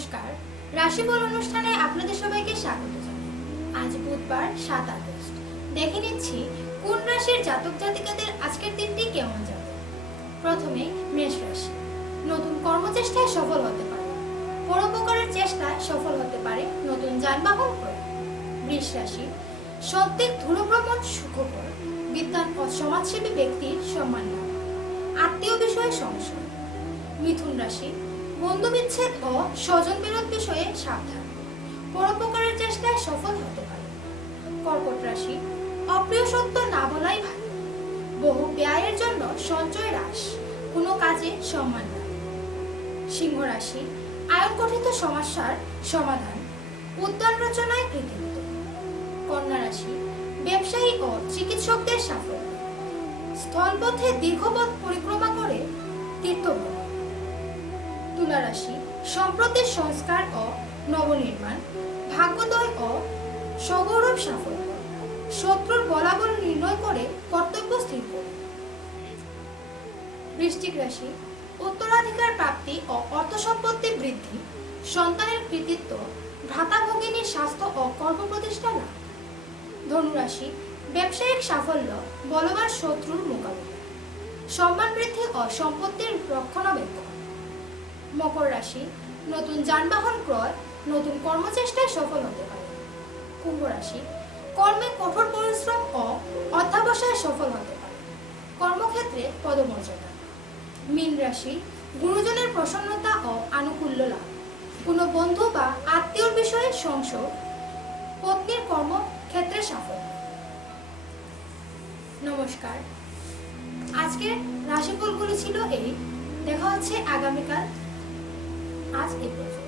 নমস্কার, রাশিফল অনুষ্ঠানে আপনাদের সবাইকে স্বাগত জানাই। আজ বুধবার 7 আগস্ট। দেখে নিচ্ছি কোন রাশির জাতক জাতিকাদের আজকের দিনটি কেমন যাবে। প্রথমে মেষ রাশি। নতুন কর্মচেষ্টায় সফল হতে পারে, পরোপকারের চেষ্টায় সফল হতে পারে নতুন যানবাহন ক্রয়। বৃষ রাশি। সবদিক দূরভ্রমণ সুখকর, বিদ্বান ও সমাজসেবী ব্যক্তির সম্মান লাভ, আত্মীয় বিষয়ে সংশয়। মিথুন রাশি। বন্ধু বিচ্ছেদ ও স্বজন বিরোধ বিষয়ে সাবধান, পরোপকারের চেষ্টায় সফল হতে পারে। কর্কট রাশি। অপ্রিয় সত্য না বলাই ভালো, বহু ব্যয়ের জন্য সঞ্চয় হ্রাস, কোনো কাজে সম্মান লাভ। সিংহ রাশি। আয়ন গঠিত সমস্যার সমাধান, উদ্যান রচনায় কৃতিত্ব। কন্যা রাশি। ব্যবসায়ী ও চিকিৎসকদের সাফল্য, স্থলপথে দীর্ঘপথ পরিক্রমা করে তীর্থভ্রমণ। তুলা রাশি। সম্প্রতি সংস্কার ও নবনির্মাণ, ভাগ্যোদয় ও সগৌরব সাফল্য, শত্রুর বলাবল নির্ণয় করে কর্তব্য স্থির করুন। বৃশ্চিক রাশি। উত্তরাধিকার প্রাপ্তি ও অর্থ সম্পত্তি বৃদ্ধি, সন্তানের কৃতিত্ব, ভ্রাতা ভগিনীর স্বাস্থ্য ও কর্মপ্রতিষ্ঠা লাভ। ধনু রাশি। ব্যবসায়িক সাফল্য, বলবান শত্রুর মোকাবিলা, সম্মান বৃদ্ধি ও সম্পত্তির রক্ষণাবেক্ষণ। মকর রাশি। নতুন যানবাহন ক্রয়, নতুন কর্মচেষ্টায় সফল হতে পারে। কুম্ভ রাশি। কর্মে কঠোর পরিশ্রম ও অধ্যবসায়ে সফল হতে পারে, কর্মক্ষেত্রে পদমর্যাদা। মীন রাশি। গুরুজনের প্রসন্নতা ও আনুকূল্য লাভ, কোনো বন্ধু বা আত্মীয়র বিষয়ে সংশয়, পত্নীর কর্মক্ষেত্রে সাফল্য। নমস্কার, আজকের রাশিফলগুলি ছিল এই। দেখা হচ্ছে আগামীকাল। আজ এই পর্যন্ত।